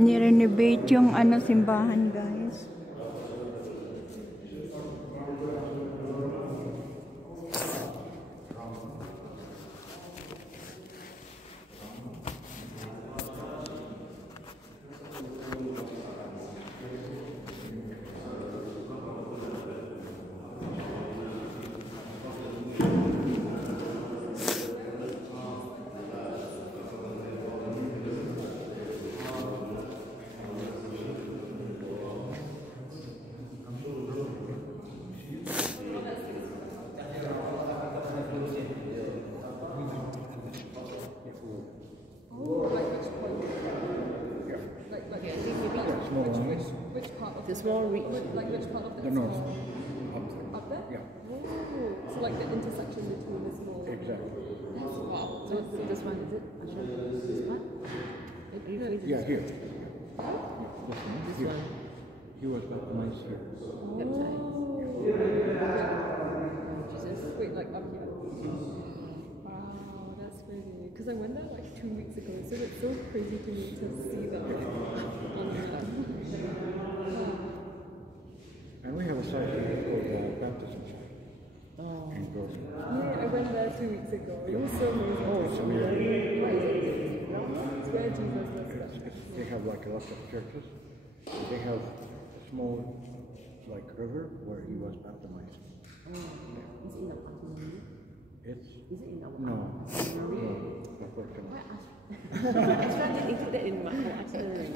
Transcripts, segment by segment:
Nirenovate yung simbahan, guys. Which part of the small reach? Like which part of the north? Up there? Yeah. Oh, so like the intersection between the small. Exactly. Wow. So this one is it? This one? Yeah, here. This Here. one. He was baptized here. That side. Jesus. Wait, like up here. Wow, that's crazy. Because I went there like 2 weeks ago, so it's so crazy to me to see that on the And we have a site here called the baptism site. Oh. In Grossman. Yeah, I went there 2 weeks ago. It was so amazing. Oh, it's amazing. What is it? It's where Jesus was They have like a lot of churches. They have a small, like, river where he was baptized. Oh. Is it in the parking? It's Is it in our no, unfortunately. I tried to include that in my itinerary.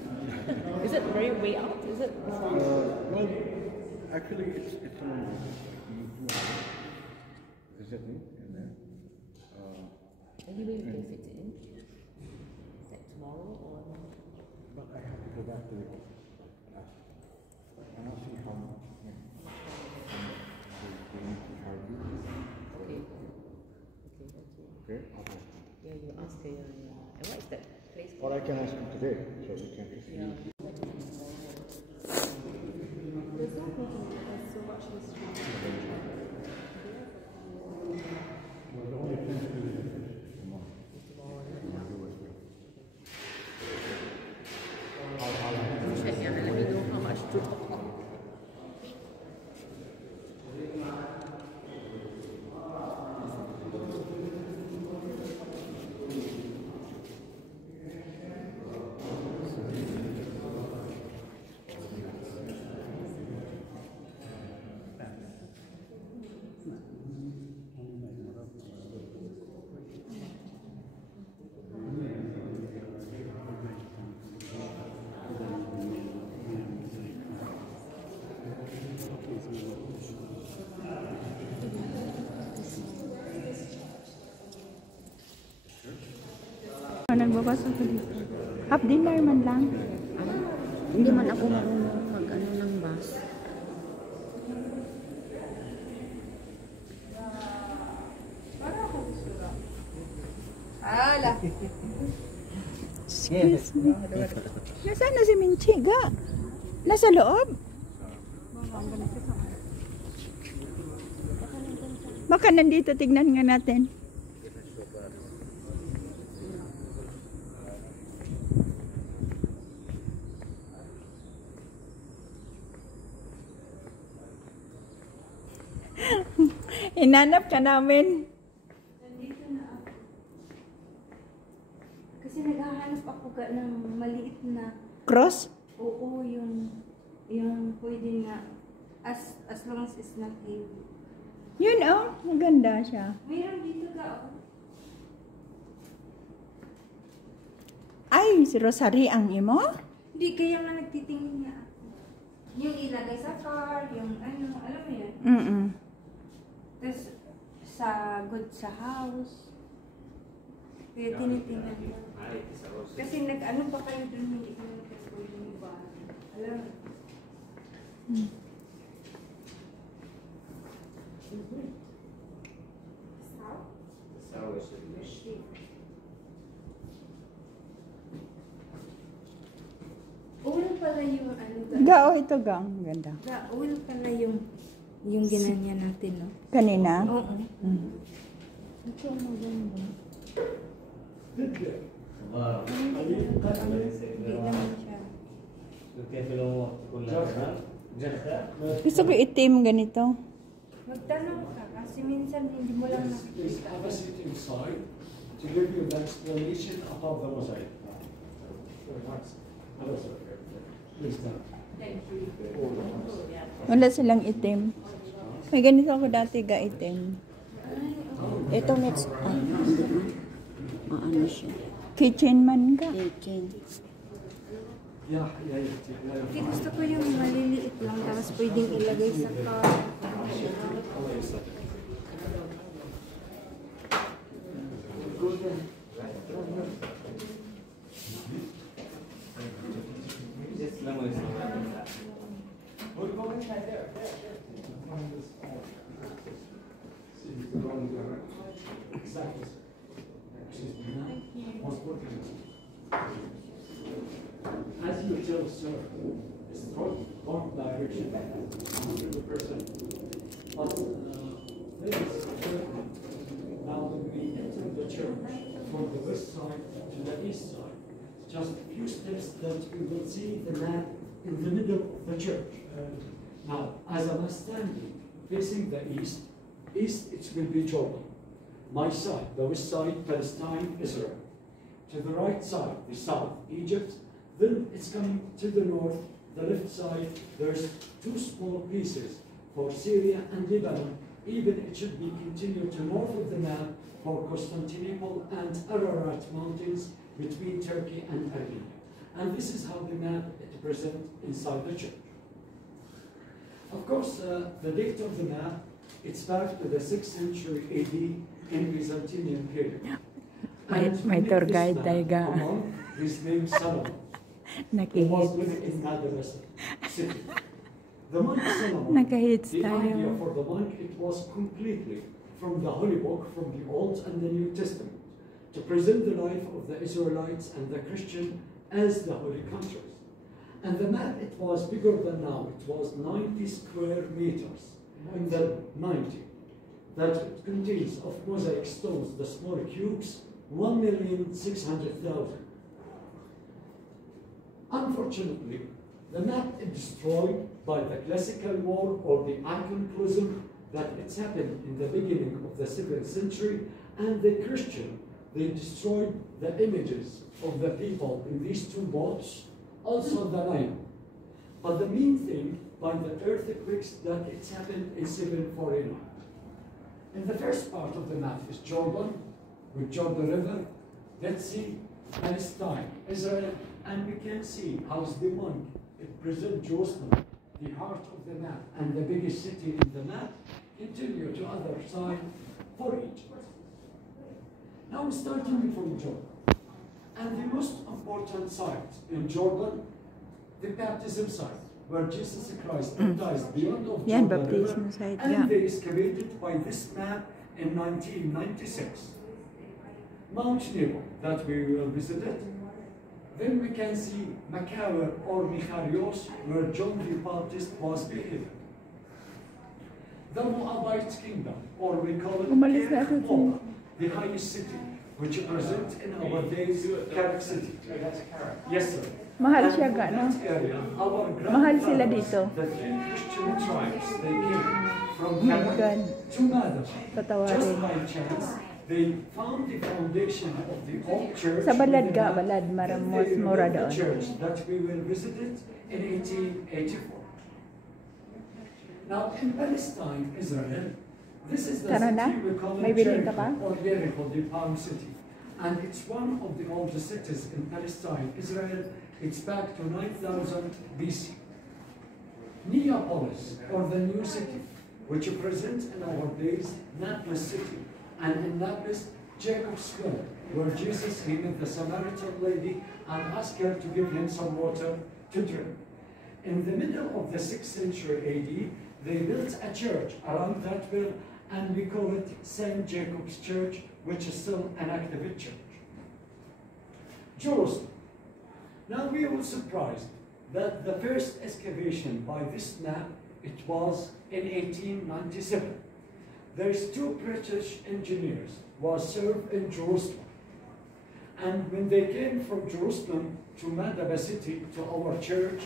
Is it very way out? Is it? Well, actually, it's on visiting and then. Anyway, we can fit it in. Is that tomorrow or? But I have to go back to the class and I'll see how much. They need to charge you. Okay. Okay, thank you. Okay. Okay. Yeah, you ask her. Yeah. And what is that place? Or I can ask him today, so we can just see. There's no problem. There's so much history. Well, the only thing to do is tomorrow. Check and let me know how much to top up. Nagbabas ako dito. Half dinner man lang. Hindi man ako marunong mag-ano ng bus. Ala! Excuse me. Nasaan na si Minchi? Ga? Nasa loob? Baka nandito, tignan nga natin. Inanap ka namin. Nandito na ako. Kasi naghahanap ako ng maliit na Cross? oo, yung pwede nga as long as it's not heavy. Yun oh, maganda siya. Mayroon dito ka oh. Ay, si Rosary ang imo? Hindi, kaya nga nagtitingin niya ako. Yung ilagay sa car, yung ano, alam mo yan? Tapos sa good sa house. Kaya tinitingnan niya. Kasi nag-ano pa kayo dun, hindi ko nagkakulit yung iba. Alam mo? Oil pala yung ano ka. Gao ito gang, ganda. Oil pala yung ginanya natin, no? Kanina? Oo. Ito ang maganda. Hindi naman siya. Gusto ko itim ganito. Magtanong ka kasi minsan hindi mo lang Please nakikita. have a seat inside to give you the explanation about the mosaic. Please stand. Wala silang itim. May ganito ako dati ga itim. Ito next. Ano siya? Kitchen man ka. Kitchen. Yeah. Hindi, gusto ko yung maliliit lang tapos pwedeng ilagay sa car. As you tell sir, it's wrong direction, 100%. But now when we enter the church from the west side to the east side, just a few steps that we will see the map in the middle of the church. Now, as I'm standing facing the east it will be Jordan. My side, the west side, Palestine, Israel. To the right side, the south, Egypt. Then it's coming to the north, the left side, there's two small pieces for Syria and Lebanon. Even it should be continued to north of the map for Constantinople and Ararat mountains between Turkey and Armenia. And this is how the map is present inside the church. Of course, the date of the map, it's back to the 6th century AD in Byzantine period. May tour guide tayo ga. His name Solomon. He was Nakihits. living in Madagascar city. The monk Solomon, Nakahits the idea tayo. for the monk, it was completely from the Holy Book, from the Old and the New Testament, to present the life of the Israelites and the Christian as the holy countries. And the map, it was bigger than now. It was 90 square meters. And the 90. That it contains of mosaic stones, the small cubes, 1,600,000. Unfortunately, the map is destroyed by the classical war or the iconoclasm that it's happened in the beginning of the 7th century, and the Christian, they destroyed the images of the people in these two boats, also the Nile. But the main thing by the earthquakes that it's happened in 749. And the first part of the map is Jordan, with Jordan River, Dead Sea, Palestine, Israel, and we can see how the monk, it presents Jerusalem, the heart of the map, and the biggest city in the map, continue to other side for Egypt. Now starting from Jordan. And the most important site in Jordan, the baptism site, where Jesus Christ baptized beyond of Yan, Jordan baptism River, site, and yeah. they excavated by this map in 1996. Mount Nebo, that we will visit it. Then we can see Macaber or Micharios, where John the Baptist was beheaded. The Moabite kingdom, or we call it Umalis na ako Kerch Moab, the highest city, which is present in our days, Carrick City. Yes, sir. Mahal And siya from ga, no? that area, our Mahal sila grandfathers, dito. The three Christian tribes, they came from Oh my Carrick God. to Madaba. Just Patawarin. by chance, they found the foundation of the old church. Sa balad within ga, that, balad, and maramos they mura rebuilt the doon. church that we will visit it in 1884. Now in Palestine, Israel, this is the Tara city na? we call May it bilhin ka Jericho, pa? or Jericho, the Palm City. And it's one of the oldest cities in Palestine, Israel. It's back to 9000 BC. Neapolis, or the new city, which presents in our days Nablus city, and in Nablus, Jacob's well, where Jesus he met the Samaritan lady and asked her to give him some water to drink. In the middle of the 6th century AD, they built a church around that well, and we call it St. Jacob's Church, which is still an active church. Jerusalem. Now we were surprised that the first excavation by this map, it was in 1897. There's two British engineers who served in Jerusalem. And when they came from Jerusalem to Madaba city, to our church,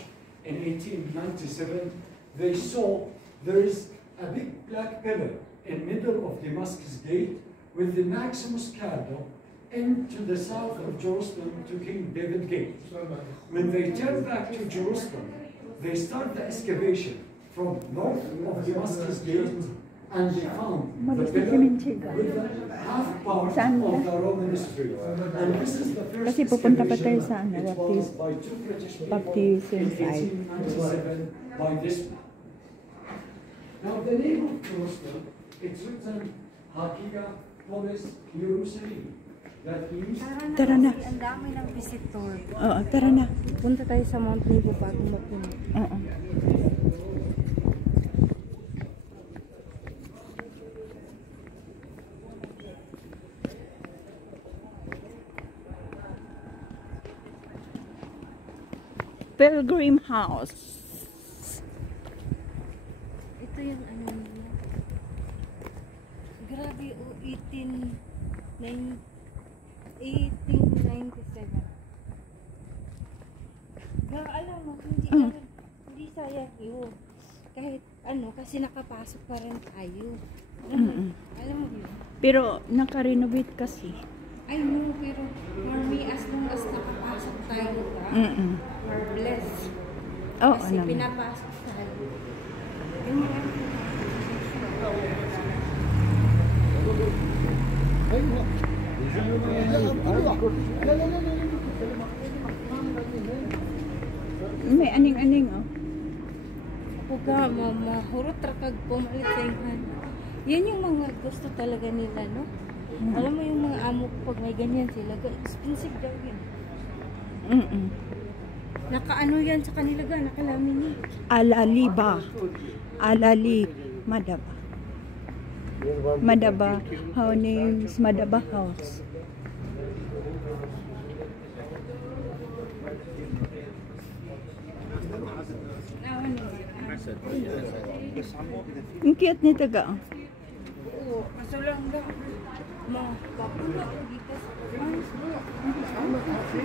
in 1897, they saw there is a big black pillar in middle of Damascus Gate with the Maximus candle into the south of Jerusalem to King David Gate. When they turn back to Jerusalem, they start the excavation from north of Damascus Gate, and they found the pillar with the half part of the Roman history. And this is the first Kasi pupunta pa tayo excavation. sa ano, It was by two British people baptism in site. 1897 by this man. Now the name of Jerusalem, it's written Hagia Polis Jerusalem. That means Tara na. Ang dami ng visitor. Oo, tara na. Punta tayo sa Mount Nebo bago mapuno. Oo. Pilgrim House. Ito yung ano nila. Grabe, 1897. Alam mo, hindi sayang yun. Kahit ano, kasi nakapasok pa rin tayo. Alam mo yun? Pero naka-renovate kasi. I know, pero for me, as long as nakapasok tayo ka, we're blessed. Oo Kasi naman. pinapasok tayo. Yun lang. May aning-aning oh. Puga, mahurot rakag pumalit sa ingan. Yan yung mga gusto talaga nila, no? Alam mo yung mga amo ko, pag may ganyan sila, expensive daw yun. Nakaano yan sa kanila ga, nakalaminate. Alali ba? Alali Madaba. Madaba. How names Madaba House. Ang cute nito ga. Oo, kaso lang daw. Makapulo dito sa France.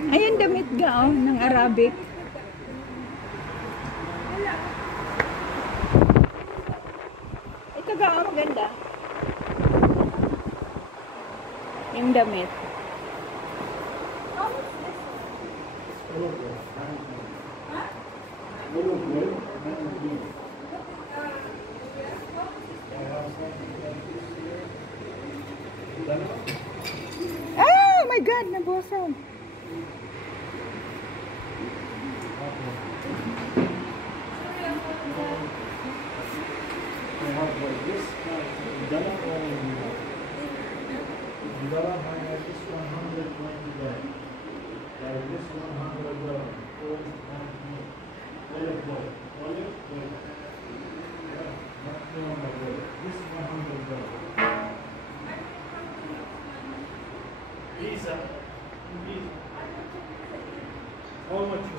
Ayun damit ga oh, ng Arabic. Ito ga oh, maganda. Yung damit. Oh my God, nabosong.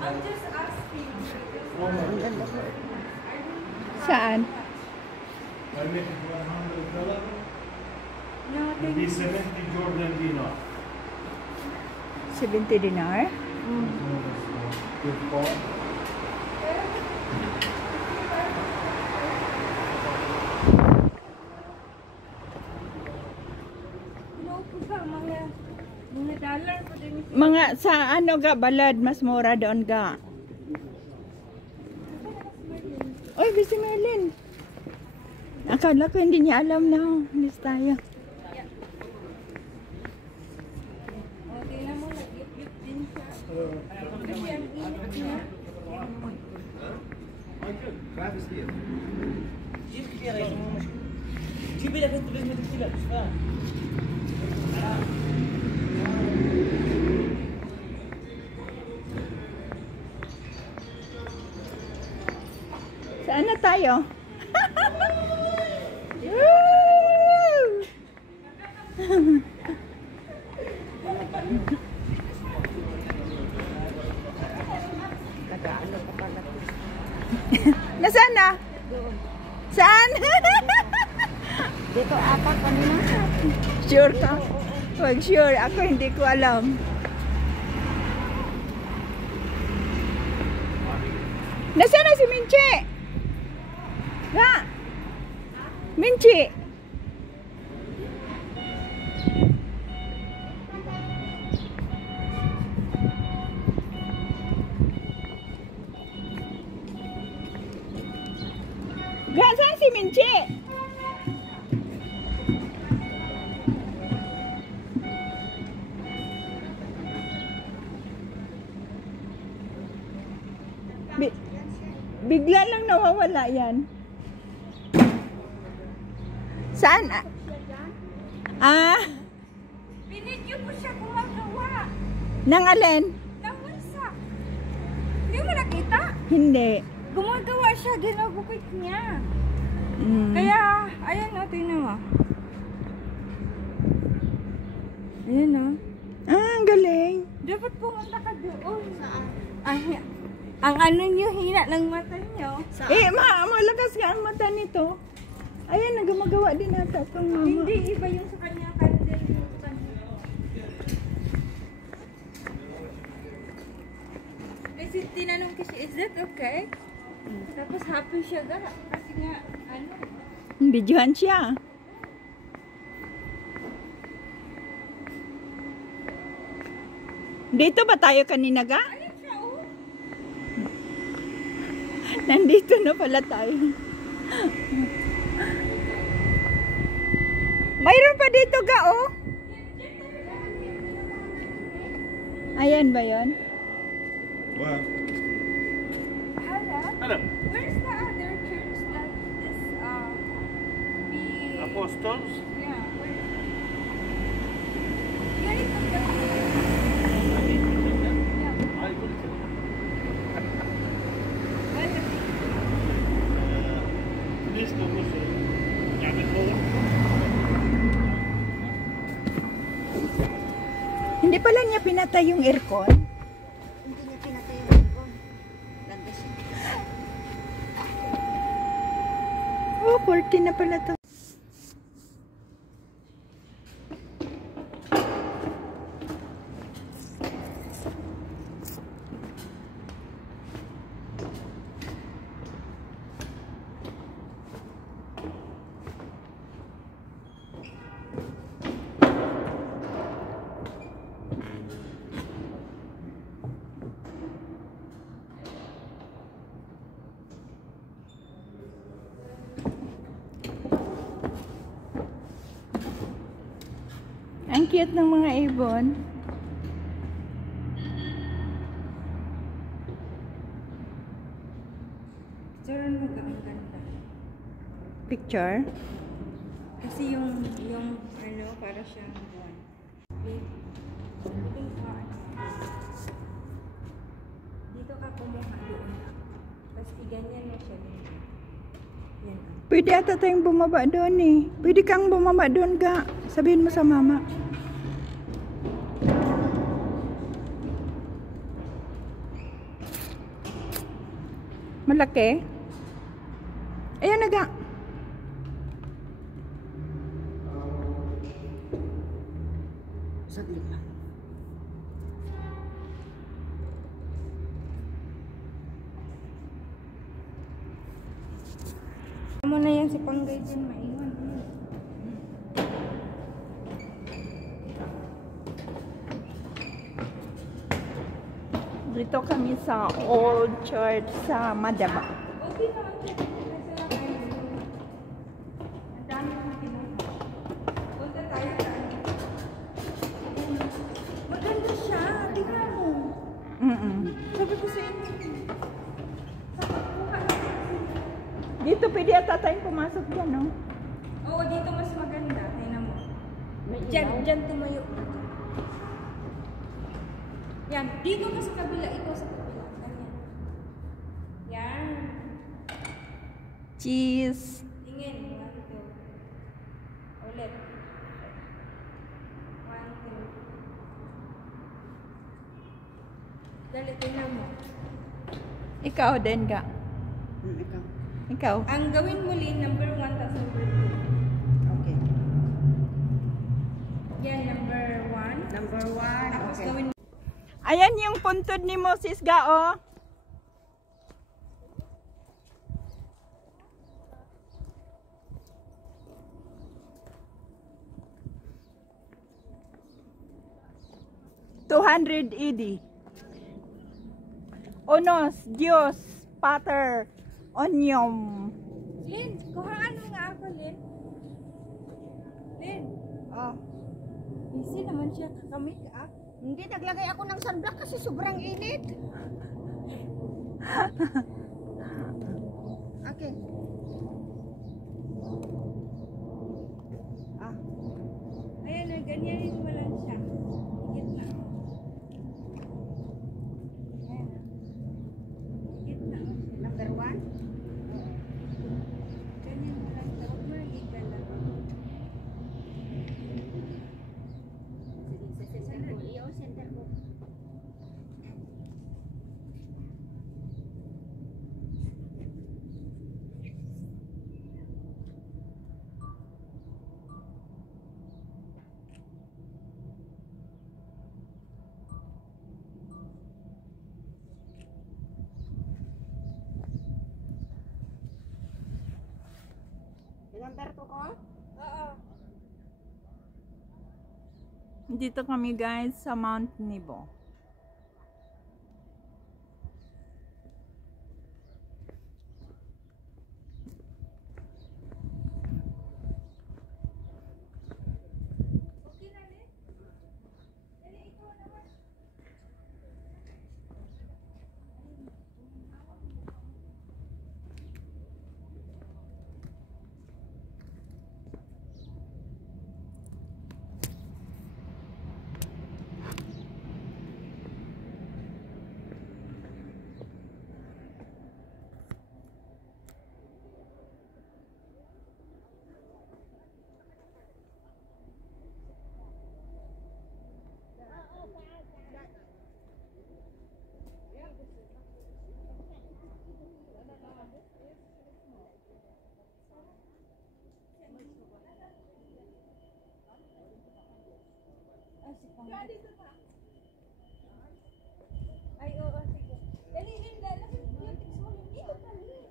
I'm just asking. Saan? I make it $100. No, It'll be 70 Jordan dinar. 70 dinar? Good call. no, puga, mga dollar pa din. Mga sa ano ga balad mas mura doon ga. Oy, Bisi Merlin. Akala ko hindi niya alam na miss tayo. O, tingnan mo, nag-ip-ip din siya. Kasi ang init niya. جيبي لك انت لازم تكتبها مش فاهم Saan na tayo? Nasaan na? Saan? Dito apat kanina. Sure ka? Wag sure. Ako hindi ko alam. Nasaan na si Minchi? Ga? Minchi? Ga, saan si Minchi? Bigla lang nawawala yan. Saan? Binidyo ko siya gumagawa. Nang alin? Nang wasak. Hindi mo nakita? Hindi. Gumagawa siya, ginagupit niya. Mm. Kaya, ayan o, tingnan mo. Ayan o. Ang galing. Dapat pumunta ka doon. Saan? Ay, ang ano niyo, hina ng mata niyo. Malakas nga ang mata nito. Ayan, nagmagawa din ata itong mama. Hindi, iba yung sa kanya candle yung sa kanya. Kasi tinanong ko siya, is that okay? Tapos happy siya ga. Kasi nga, ano? Bidyohan siya. Dito ba tayo kanina ga? Ayun siya, oh. Nandito na pala tayo. Mayroon pa dito ga, oh. Ayan ba yun? What? Hello? Where's the other church that is, Apostles? yeah, where? Yeah, it's okay. I will tell you. Please go to Cabin Hall. Hindi pala niya pinatay yung aircon. Hindi niya pinatay yung aircon. Ganda siya. Oh, 40 na pala to. Ang cute ng mga ibon. Picturean mo ga, ang ganda. Picture. Kasi yung ano, para siyang buwan. Dito ka kumuha doon. Tapos iganyan mo siya dito. Yan. Pwede ata tayong bumaba doon eh. Pwede kang bumaba doon ga. Sabihin mo sa mama. Malaki? Ayan na ga. Saglit lang. Mo na yan si Panggay dyan, maiwan. Dito kami sa Old Church sa Madaba. Okay naman siya. Kasi lang kayo. Ang dami kong kinuha. Punta tayo sa ano. Maganda siya. Tingnan mo. Sabi ko sa inyo. Dito pwede ata tayong pumasok dyan, no? Oo, dito mas maganda. Tingnan mo. Diyan tumayo ka. Yan. Dito ka sa kabila. Ito sa kabila. Ganyan. Yan. Cheese. Tingin. 1, 2. Ulit. 1, 2. Dali, tingnan mo. Ikaw din ga. Ikaw. Ikaw. Ang gawin mo, Lynn, number 1 tapos number 2. Okay. Yan, number 1. Number 1. Tapos Okay. gawin mo. Ayan yung puntod ni Moses ga, oh. 200 ED. Unos, Diyos, Pater, Onyom. Lin, kuhaan mo nga ako, Lin. Lin. Oh. Busy naman siya kakamake up. Hindi, naglagay ako ng sunblock kasi sobrang init. Okay. Ayan na, ganyan yung wala siya. Higit na. Ayan na. Higit na. Number 1. Ganyan mo lang siya. Huwag mo lang igala. Center ko. Iyo, center ko. Number 2 ko? Oo. Dito kami guys sa Mount Nebo. Okay na, Lin. Dali, ikaw naman. Ay, oo, sige. Dali, Lin, lalaki yung text mo. Dito ka, Lin.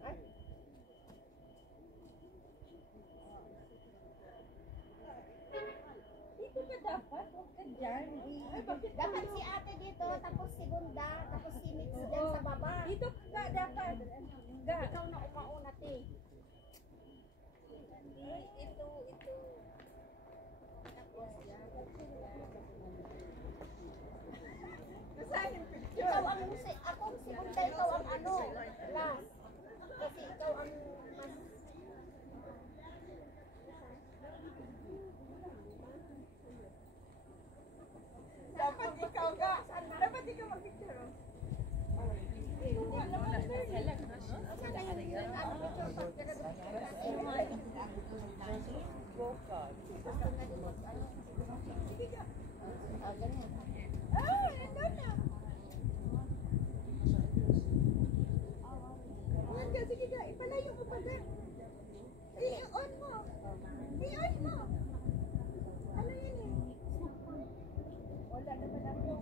Dito ka dapat. Huwag ka dyan. Dapat si ate dito, tapos si Gunda, tapos si Mitz dyan sa baba. Dito ka dapat. Ikaw na umauna, te. Ito. Ikaw ang ako si Gunda, ikaw ang ano, last. Kasi ikaw ang mas... Dapat ikaw ka. Dapat ikaw mag-picture. Sige ka, ipalayo mo pa dyan. I-on mo. I-on mo. Ano yun eh? Wala naman ako.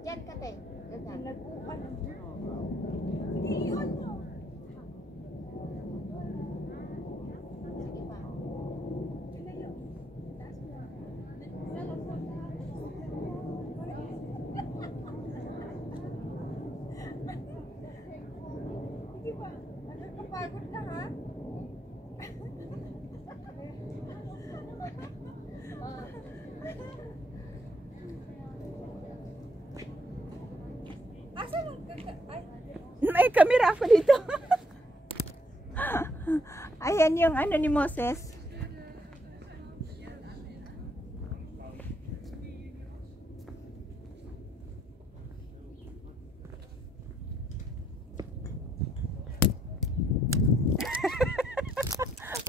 Diyan ka, te. Ganyan. Nag-uwan. Sige, i-on mo. Sige pa. Ilayo. Taas mo. Sige pa. Nakakapagod na ha? Asa mo? Ay. May camera ako dito. Ayan yung ano ni Moses.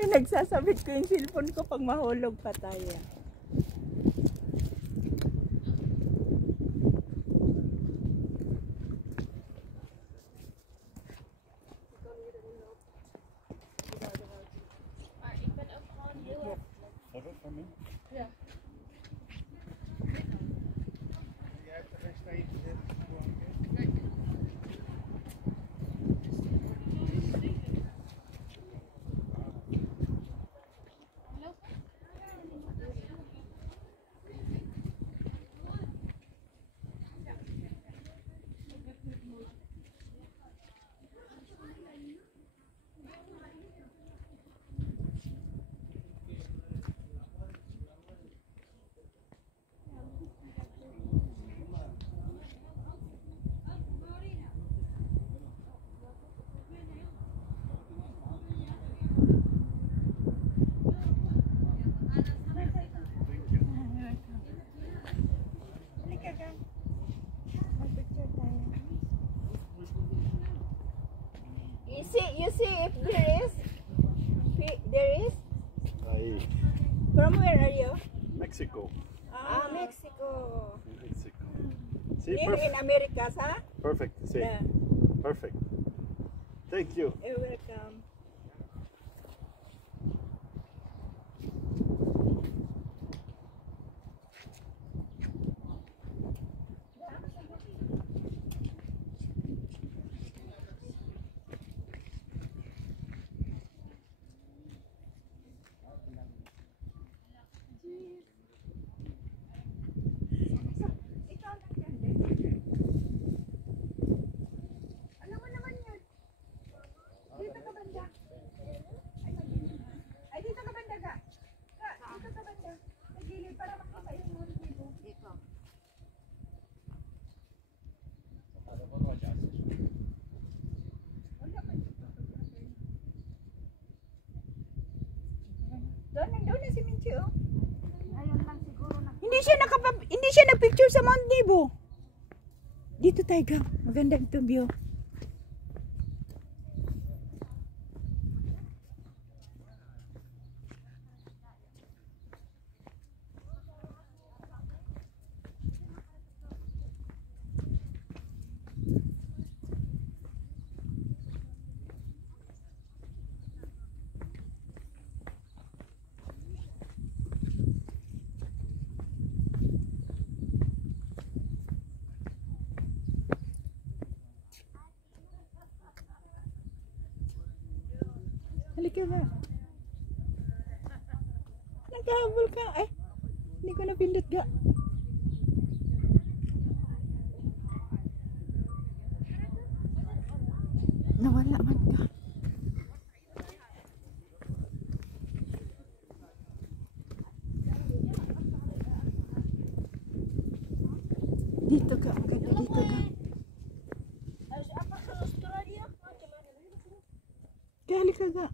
Pinagsasabit ko yung cellphone ko pag mahulog pa tayo. Photo for me? Yeah. see if there is. There is. Ahí. From where are you? Mexico. Mexico. Mexico. Sí, Live in perfect. America, huh? Perfect. Sí. Yeah. Perfect. Thank you. You're welcome. Ano mo naman yun? Dito ka banda. Ay, dito ka banda ka. Dito ka banda. Nagilid para makita yung mga dito. Dito. Doon na si Minchi, oh. Ayun lang siguro na. Hindi siya nagpicture sa Mount Nebo. Dito tayo, Gang. Maganda itong view. Halika ba? Nagkahabol ka. Ay, hindi ko napindot ga. Nawala man ka. Dito ka. Maganda dito ka. Kaya halika ga.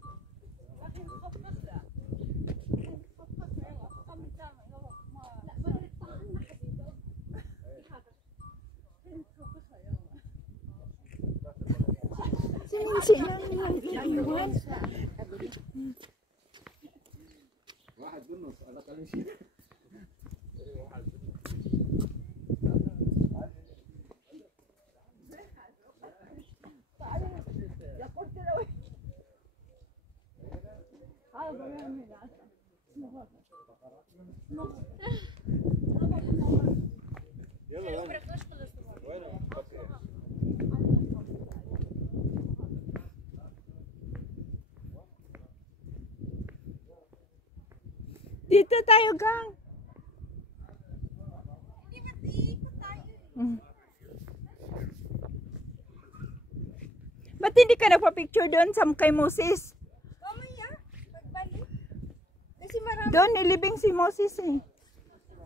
Sininsi lang naiiwan. Dito tayo, Gang. Ba't hindi ka nagpa-picture doon sa kay Moses? Mamaya, pagbalik. Kasi marami. Doon, nilibing si Moses eh.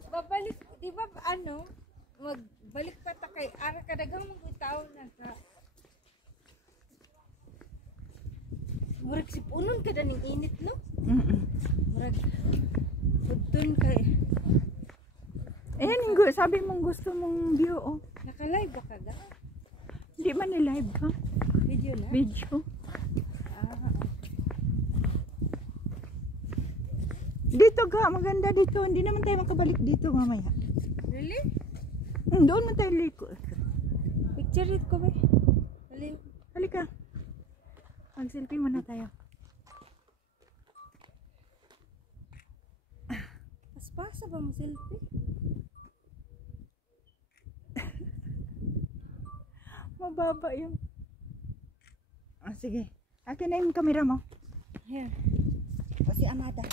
Babalik, di ba ano? Magbalik pa ta kay ara kadagang mga tao na ka. Murag si punon ka daning init, no? Murag pudton kay. Ayan, sabi mong gusto mong view, oh. Naka-live ba ka da? Hindi man ni-live ka. Video na? Video. Ah, Dito ga, maganda dito. Hindi naman tayo makabalik dito mamaya. really? Doon man tayo liko. Picture it ko ba? Halin. Halika. Mag-selfie muna tayo. Paspasa ba mo selfie? Mababa yung... Ah, sige. Akin na yung camera mo. Here. Kasi Amada.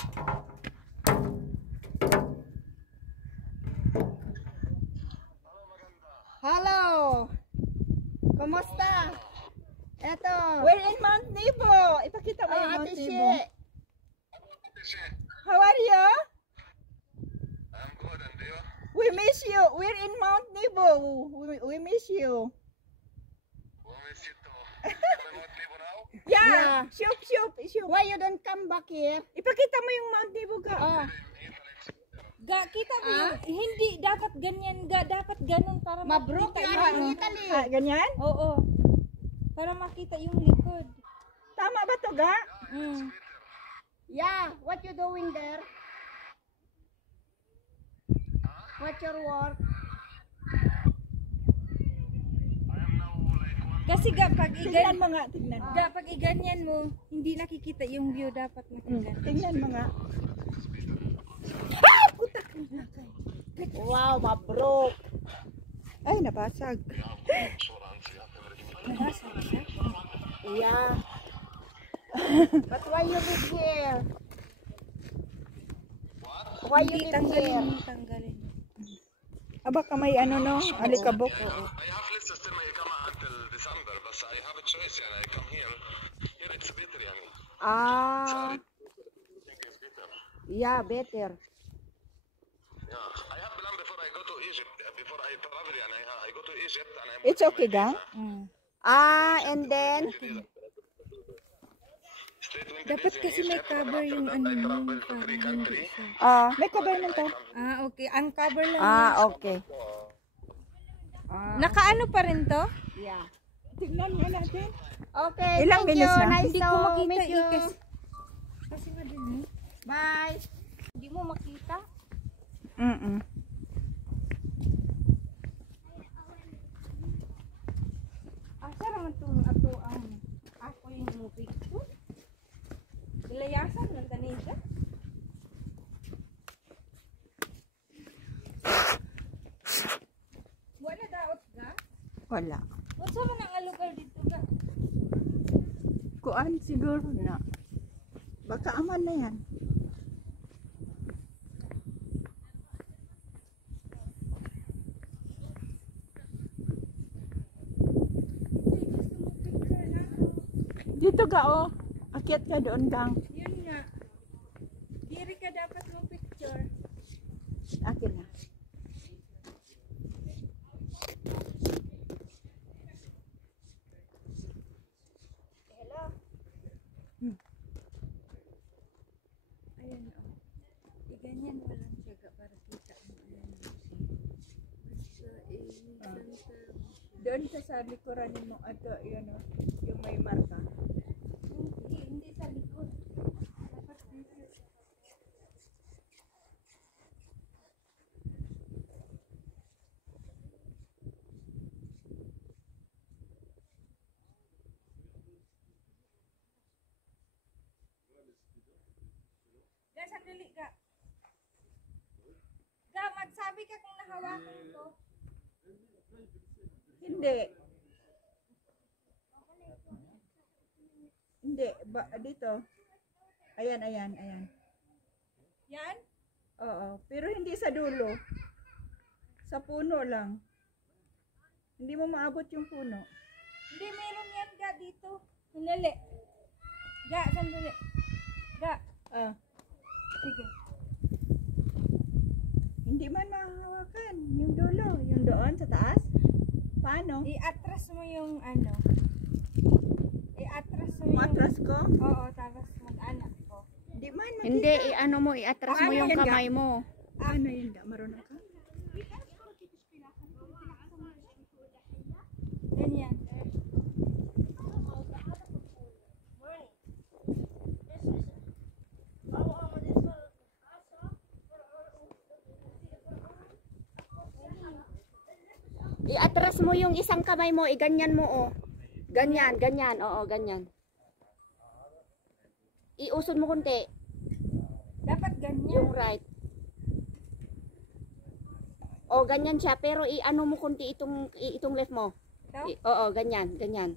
Hello! Kumusta? Eto. We're in Mount Nebo. Ipakita mo yung Mount Nebo. How are you? I'm good, and you? We miss you. We're in Mount Nebo. We miss you. We miss you too. You're in Mount Nebo now? Yeah. Shoop. Why you don't come back here? Ipakita mo yung Mount Nebo ka. Ga, kita mo yung, hindi dapat ganyan, dapat ganun para Mabrok makita yan yung, Italy. Ah, ganyan? oo, para makita yung likod. Tama ba to, ga? Yeah, what you doing there? What's your work? Kasi ga, pag Tingnan mo nga, tingnan. pag iganyan mo, hindi nakikita yung view dapat nakikita. Tingnan mo nga. Wow, mabrok. Ay, nabasag. Yeah. But why you live here? Why you live here? Tanggalin. Aba ka may ano no, alikabok. I have لسه still my إقامة until December, but I have a choice يعني I come here. Here it's better يعني. Ah, think it's better. yeah, better. Yeah, I have plan before I go to Egypt. Before I travel يعني I go to Egypt and I'm It's okay, ga? And then, stay 20 Dapat days in kasi may Egypt, and cover after yung that ano I mo, travel yung to 3 cover, country. hindi siya. May cover na to. Okay. Ang cover lang. okay. Nakaano pa rin to? Yeah. Tingnan nga natin. Okay, Ilang thank you. minutes na? Nice Hindi to ko makita meet you. Kasi madilim. Bye. Hindi mo makita? Asa naman itong ato ang ako yung movie ko? Nilayasan ng tanisya? Wala daot ga? Wala. What's man ang lugar dito ga? Kuan siguro na. Baka aman na yan. Dito ga oh. Akyat ka doon gang. Yun nga. Diri ka dapat mo picture. Akin na. Ayan o. Iganyan mo lang siya ga para kita mo. Ayan o. Doon sa likuran mo ato yun oh. Yung may marka. Hindi sa likod. Dapat dito. Ga, sandali ga. Ga, magsabi ka kung nahawakan ko. Hindi. Hindi. Dito. Ayan, ayan, ayan. Yan? Oo. Pero hindi sa dulo. Sa puno lang. Hindi mo maabot yung puno. Hindi, meron yan ga dito. Sandali. Ga, sandali. Ga. Ah. Sige. Hindi man mahawakan. Yung dulo. Yung doon sa taas. Paano? I-atras mo yung ano. I-atras mo yung... Matras ko? Oo, tapos mag-anak ko. Hindi man makita. Hindi, ano mo, iatras mo yung yan, kamay mo. Ano yun? Marunong ka? Ganyan. Iatras mo yung isang kamay mo, iganyan mo oh. Ganyan, ganyan, oo, ganyan. Iusod mo kunti, Dapat ganyan. yung right. O, ganyan siya, pero i-ano mo kunti itong left mo. Ito? Oo, ganyan, ganyan.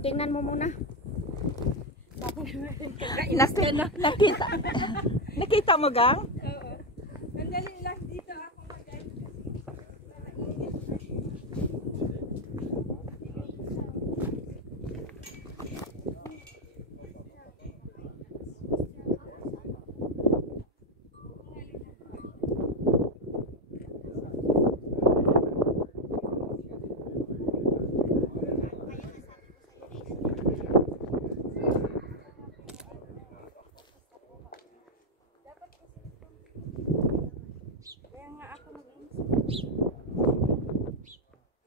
Tingnan mo muna. Nakita. Nakita mo gang? Oo. Sandali lang dito ako mag-ano.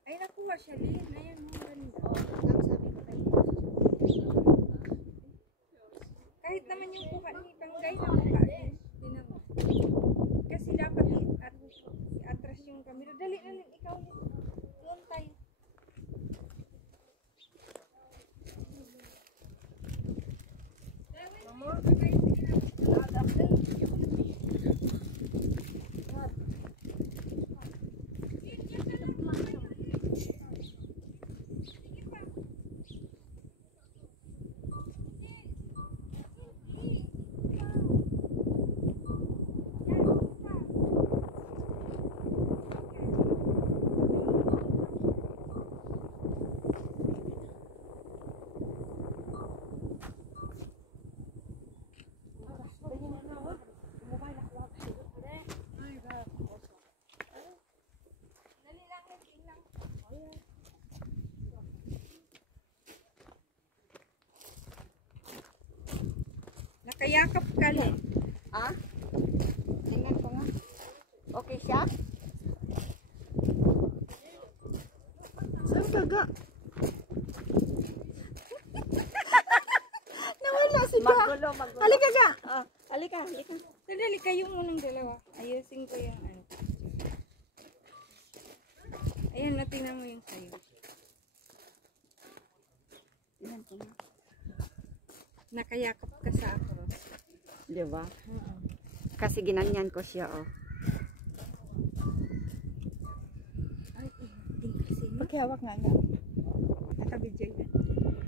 Ay, nakuha siya, Lin. Ayan mo, ganda. Kahit naman yung kuha ni Panggay, nakuha din. Tinan mo. Kasi dapat i-atras yung camera. Dali na, Lin. Ikaw, Lin. Doon tayo. Nakayakap ka, Lin. Ah? Tingnan ko nga. Okay siya? Saan ka ga? Nawala si ga. Magulo. Halika ga. Halika. Sandali, kayo munang dalawa. Ayusin ko yung ano. Ayan, natingnan mo yung kayo. Tingnan ko nga. Nakayakap ka sa ako. Diba? Kasi ginanyan ko siya, oh. Ay, din kasi. Paghawak nga nga. Nakabidyo yan.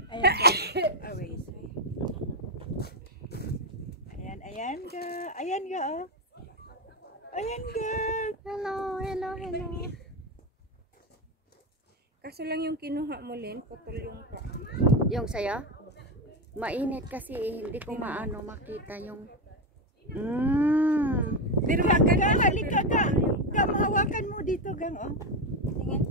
Ayan ga. Away. Ayan ga. Ayan ga, oh. Ayan ga. Hello. Kaso lang yung kinuha mo, Lin, putol yung pa. Yung saya? Mainit kasi hindi ko makita yung Pero Ga, halika ga. Ga, mahawakan mo dito gang, oh. tingin.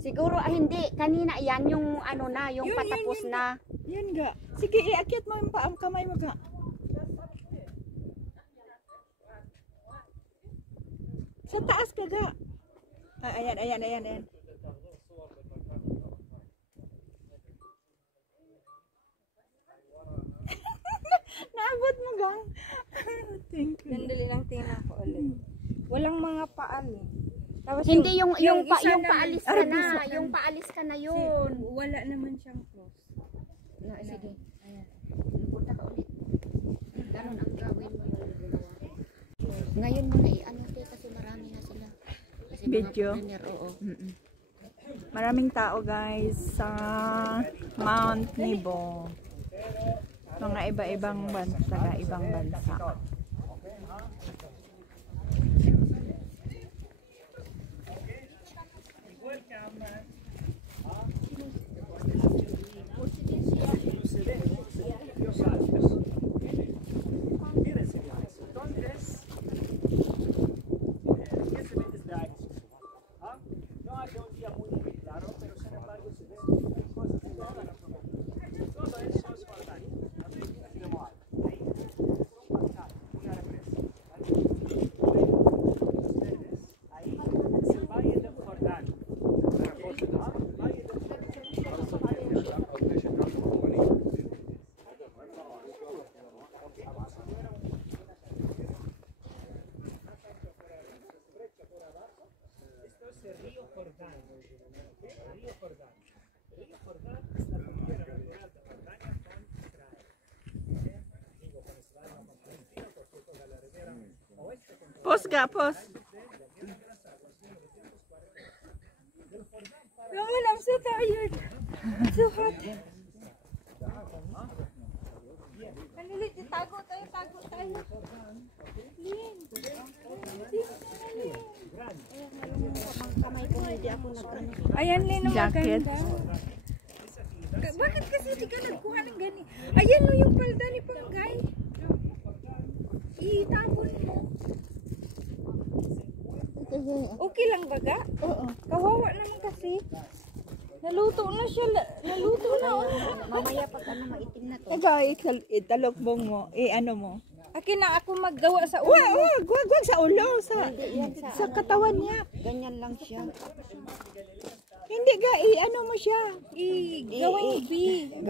siguro hindi kanina yan yung ano na yung Yun, patapos yun. na. Yan ga. Sige, iakyat mo yung kamay mo ga. Sa taas ka ga. Ayan. Naabot mo gang. Thank you. Sandali lang, tingnan ko ulit. Walang mga paan, eh. Tapos Hindi yung isa naman, paalis ka na, yung paalis ka na yun. wala naman siyang close. No, sige. Ayan. Punta ka ulit. Ganun ang gawin mo yung dalawa. Ngayon mo na i-ano kasi marami na sila. Kasi Video? mga foreigner, oo. Maraming tao guys sa Mount Nebo. Mga iba-ibang bansa, ibang bansa. Pause ka, pause. Roman, I'm so tired. It's so hot. Manilit, tago tayo. Lin. Ayan, Lin, ang Jacket. maganda. Bakit kasi di ka nagkuha ng gani? Ayan no, yung palda ni Panggay. Itapon mo. Okay lang baga? Oo. Kawawa naman kasi. Naluto na siya. Naluto na. Mamaya pag ano maitim na to. Ikaw, italokbong mo. Ano mo. Akin na ako maggawa sa ulo. Wag sa ulo, Yan sa katawan niya. Ganyan lang siya. Hindi ga, ano mo siya. Gawing B.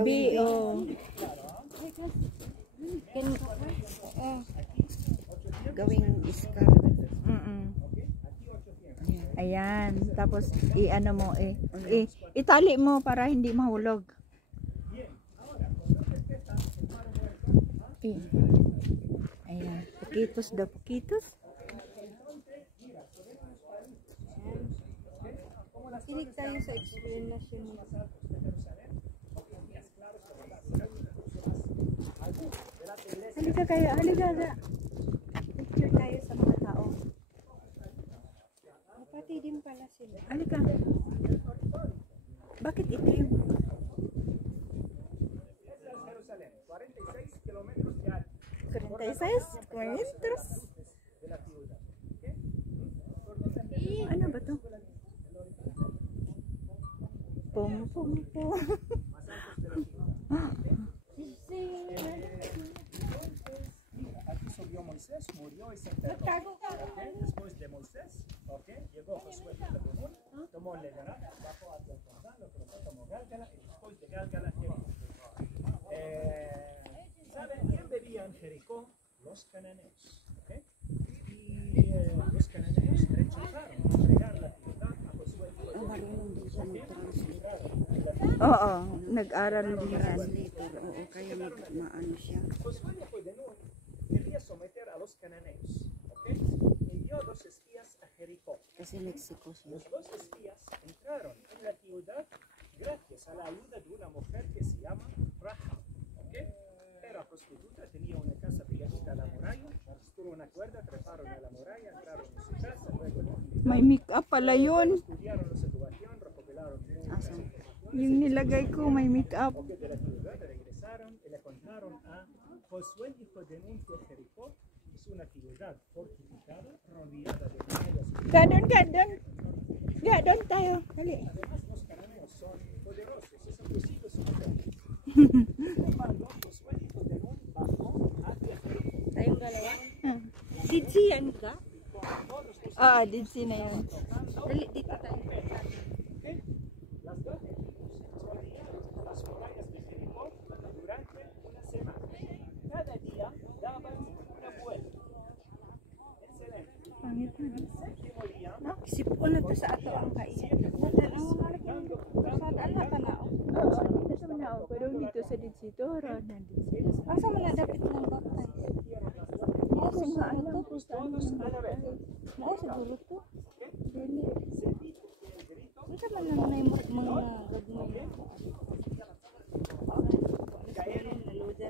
B, oh. Gawing iskar. Ayan, tapos i-ano mo itali mo para hindi mahulog. Ayan, pukitos daw, pukitos. Kinig tayo sa explanation niya. Halika. Picture tayo sa mga tao. Pati din pala sila. Halika. Bakit itim? 46 kilometers. Ano ba to? Pum. Aquí subió Moisés, murió y se enterró. Después de Moisés, llegó Josué de Nun, tomó Legará, bajó hacia el Jordán, lo cruzó, tomó Gálgala y después de Gálgala llegó. ¿Saben quién vivía en Jericó? Los cananeos. Y los cananeos rechazaron entregar la ciudad a Josué. Oo, nag-aral din yan. Oo, kaya maano siya. Josué de Nun quería someter a los cananeos. Envió 2 espías a Jericó. Kasi Mexico siya. Los 2 espías entraron en la ciudad gracias a la ayuda de una mujer que se llama Rahab. Era prostituta, tenía una casa pegadita a la muralla, tuvo una cuerda, treparon a la muralla, entraron en su casa, luego May make-up pala yun. estudiaron la situación, recopilaron muchas informaciones. Yung nilagay ko, may make-up. De la ciudad regresaron y le contaron a Josué, hijo de Nun, que Jericó es una ciudad fortificada, rodeada de murallas. Doon tayo. Dali. Además, los cananeos son poderosos, es imposible someterlos. Sin embargo, Josué, hijo de Nun, bajó hacia Jericó. Tayong dalawa. Didsi yan ka? Didsi na yun. Dali, dito tayo. Las 2 rodearon las murallas de Jericó durante una semana. Cada día daban una vuelta. Excelente. Pangit na. Séptimo día, Sipon na to sa ato ang kain. Saan ala ka na? Dito sa mga pero dito sa Didsi to. Asa man na dapat ng baptay? Kasi nga alam ko sa todos a la vez. Mao siguro to. Se dijo que el grito Asa man na may mga gagmay. caeron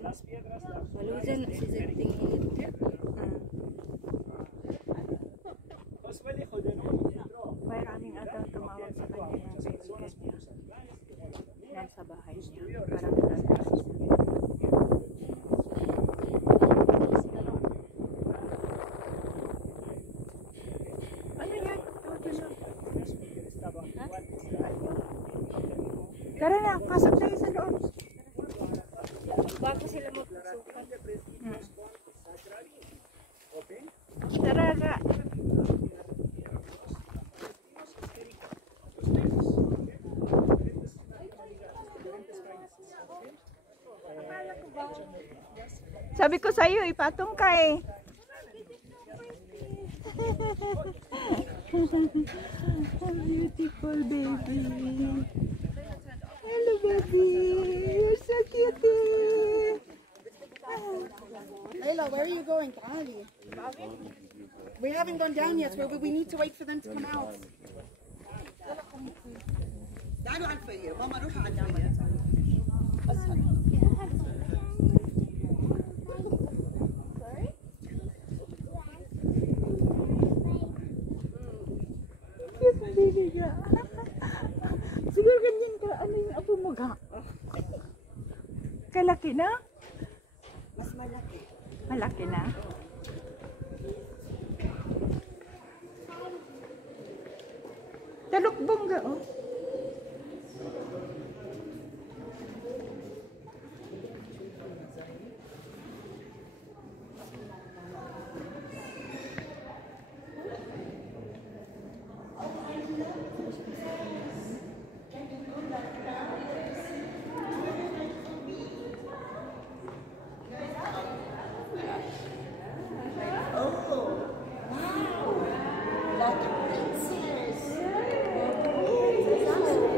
las piedras, Malujan si Zetting init. Josué, hijo de Nun, entró. Maraming agaw tumawag sa kanya ng kaibigan niya. Nasa bahay niya. Parang ano yan? Tara na, pasok tayo sa loob. Bago sila magpasukan. Tara ka. Sabi ko sa'yo, ipatong ka eh. Beautiful baby. Hello baby. You're so cute. Layla, where are you going, Kali? We haven't gone down yet, but we need to wait for them to come out. تعالوا على الفيا ماما روح على الفيا Baby ka. Siguro ganyan ka. Ano yung apo mo ka? Kalaki na? Mas malaki. Malaki na? Talukbong ka, oh.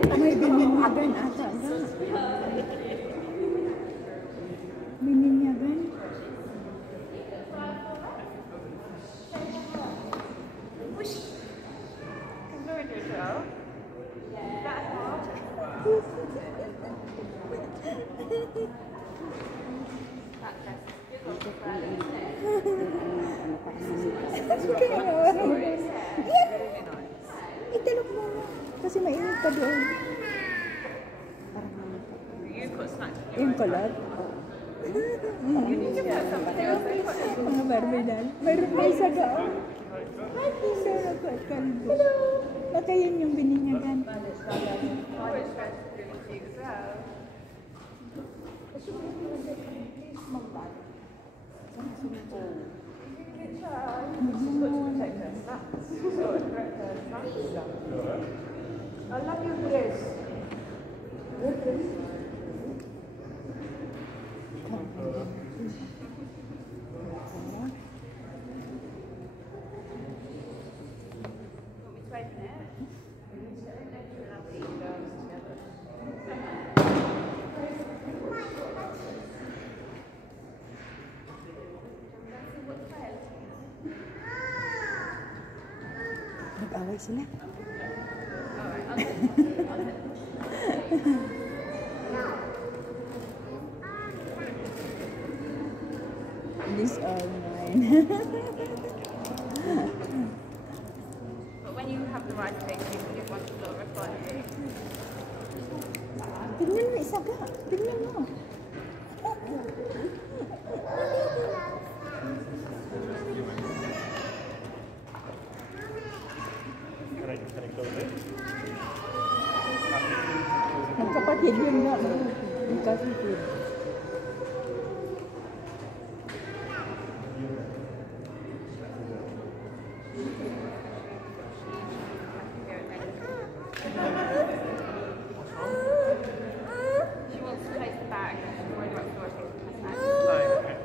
May bininyagan ata ga. Bininyagan. Italog mo. Kasi mainit pa doon. Yung kalat. Mga barbidal. Mayroon may saga. Ay, hindi ako at kalbo. Baka yun yung bininyagan. I love your dress. Nag-away sila. These are mine. But when you have the right to take you give one to the refund. Tignan mo, isa ka. Tignan mo. Magkapatid yun nga. Magkapatid. She wants to place the bag. She's worried about sorting the bag.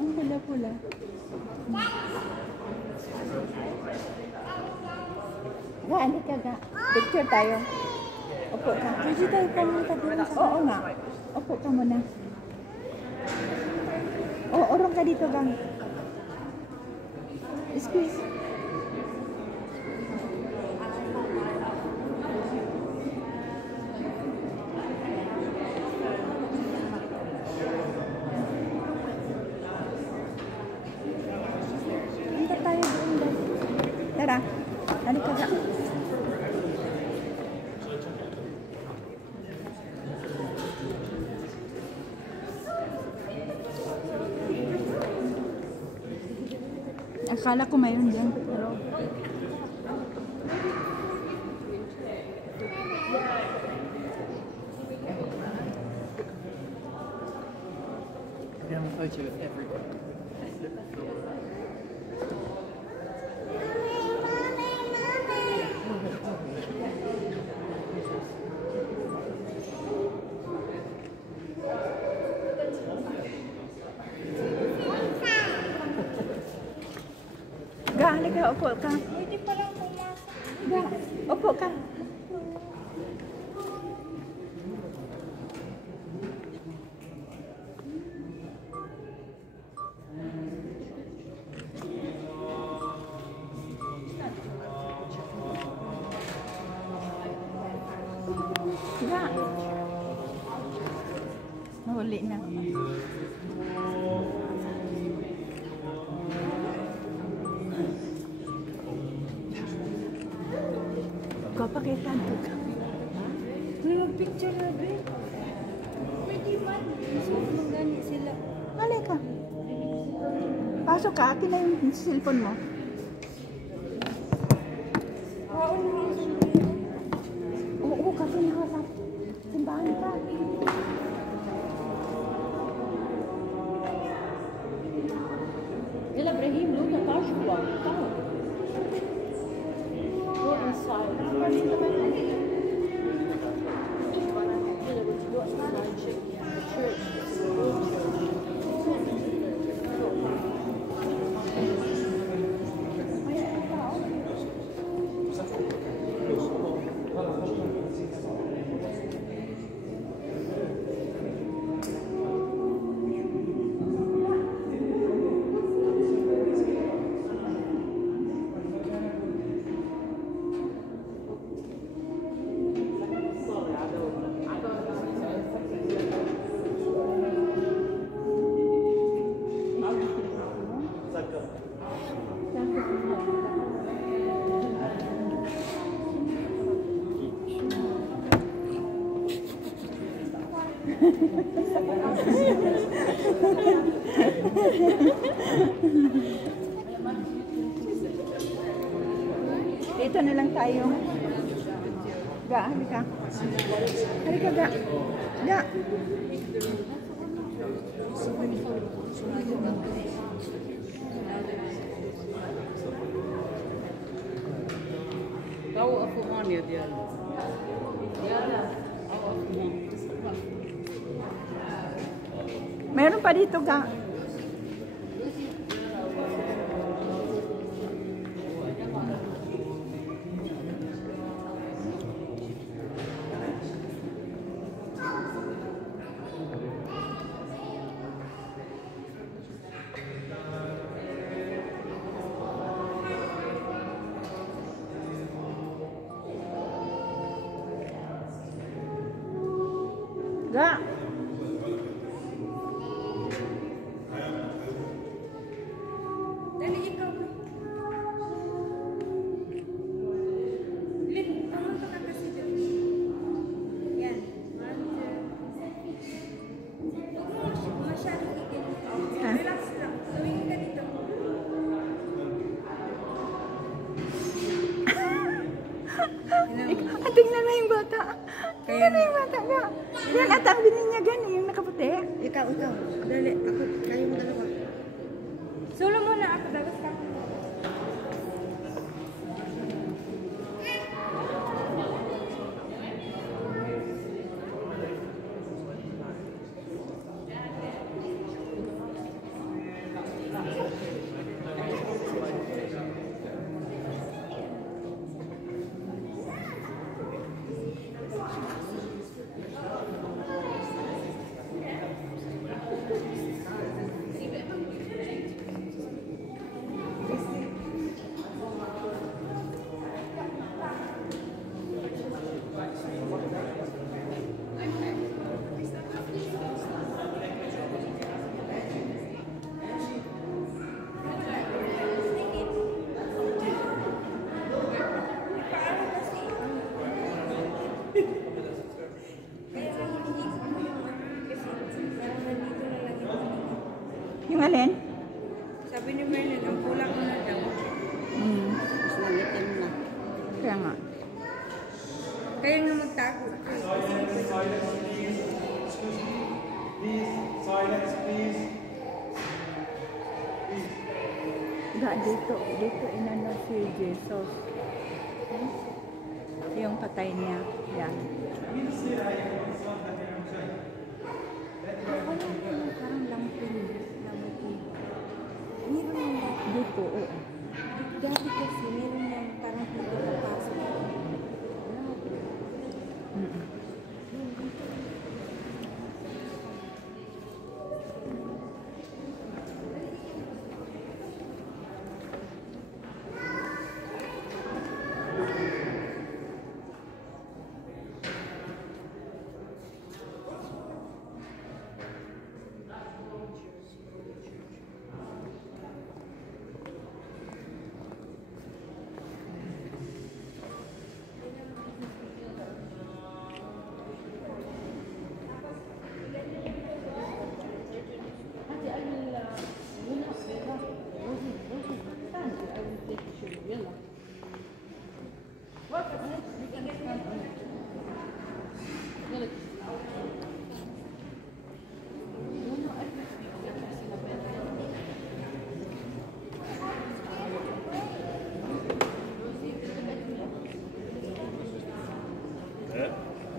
Ang pula-pula. Ga, hindi ka ga. Picture tayo. Opo ka. Kasi tayo pumunta dito sa... Oo nga. Opo ka muna. Oo, orong ka dito, gang. Excuse. Punta tayo doon, guys. Tara. Dali ka ga. Akala ko mayroon dyan. Pero... We have a photo of everyone. Ga, halika, upo ka. Pwede palang pumasok. Ga, upo ka. Ga. Nahuli na. Pakita mo ka. Picture na ba? Pwede man. Gusto ko magani sila. Halika. Pasok ka. Akin na yung cellphone mo. Oo, Upo Dito na lang tayo. Ga, halika. Halika, Ga. Ga. Tahu aku mana dia? Meron pa dito, Ga. Ga. Dali ikaw. Lin, pumunta ka kasi doon. Yan. Huwag mo masyadong itin. Relax lang. Tumingin ka dito. Tingnan na yung bata. Tingnan na yung bata, Ga. Yan, at ang bininyagan, yung nakaputi. Ikaw. Dali, ako, kayo mo dalawa. Solo muna ako. Dagas ka. Yung alin? Sabi ni Merlin, ang pula ko na daw. Mas nangitim na. Kaya nga. Kaya nga magtago. Ga, dito inano si Jesus. Yung patay niya. Yan. Parang lampin. Meron yung Dito, oo. dati kasi meron yung parang dito papasok.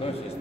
No, she's